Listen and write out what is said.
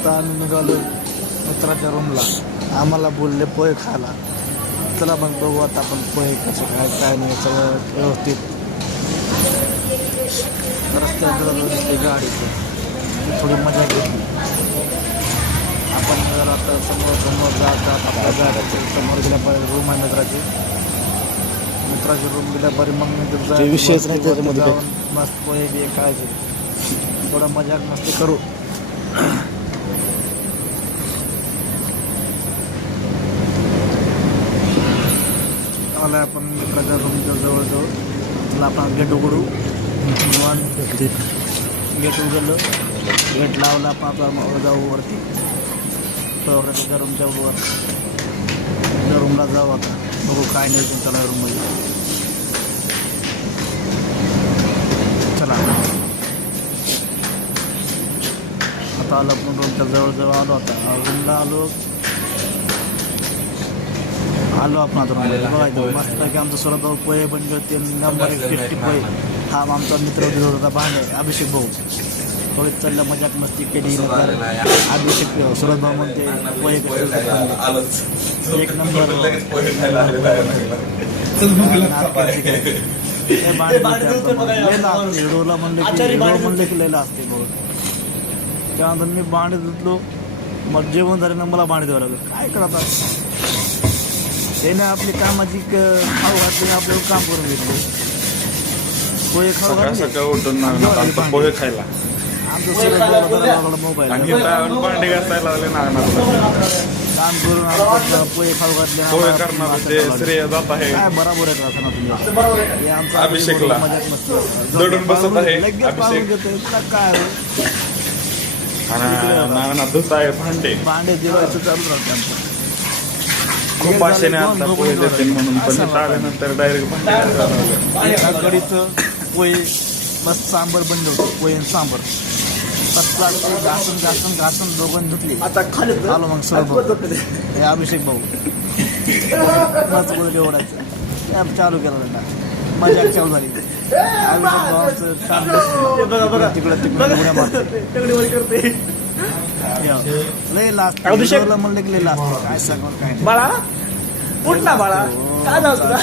आता आम्ही निघालो मित्राच्या रूमला. आम्हाला बोलले पोहे खायला. चला मग बघू आता आपण पोहे कसं काय नाही सगळं व्यवस्थित. रस्त्यात गाडीचं थोडी मजा घेतली आपण. जर आता समोर जात आपल्या गाड्याच्या समोर गेल्या पाहिजे रूम आहे मित्राची रूम गेल्या बरी. मग नंतर विषयच नाही त्याच्यामध्ये जाऊन मस्त पोहे बी खायचे. थोडं मजा मस्ती करू. आला आपण मित्राच्या रूमच्या जवळजवळ. त्याला आपण गेट उघडू. गेट उघडलं. गेट लावला आपण आपला जाऊ वरती. त्याच्या रूमच्या वर रूमला जाऊ. आता बघू काय नाही तुमच्या रूममध्ये. चला आता आलो आपण रूमच्या जवळजवळ आलो. आता रूमला आलो आपण आता रूममध्ये. बघायचं मस्त की आमचं सुरत भाऊ पोहे बनले होते. नंबर 1 टेस्टी पोहे. हा आमचा मित्र होता भांडे अभिषेक भाऊ. थोडी चाललं मजाक मस्ती केली. अभिषेक सुरत भाऊ म्हणते पोहे एक नंबर. हिरोला म्हणले की लयला असते भाऊ. त्यानंतर मी भांडे धुतलो. मग जेवण झालं ना मला भांडे द्यावं लागलं. काय करतात हे ना आपली कामाची खाऊ घातली आपल्याला काम करून घेतलं. पोहे खाऊ घातले उठून पोहे खायला आमचं मोबाईल भांडे घासायला लागले काम करून पोहे खाऊ घातले. पोहे करणार ते श्रेय जात आहे काय बरोबर आहे असं ना तुम्ही. आमचा अभिषेकला मजाक मस्ती दडून बसत आहे लगेच काय धुत आहे भांडे जेवायचं चालू राहते आमचं. खूप आशेने आता पोहे देते म्हणून पण आल्यानंतर डायरेक्ट कडीचं पोहे मस्त सांबर बनलं होतं. पोहे आणि सांबर घासून दोघांनी धुतली. आता खाली आलो मग सर हे अभिषेक भाऊ मस्त बोलत एवढायचं चालू केलं त्यांना. मजा चालू झाली. अभिषेक भावाचं तिकडे लय लास्ट. अभिषेकला म्हणलं की लय लास्ट. काय सांगू काय बाळा उठ ना बाळा. काय झालं तुला?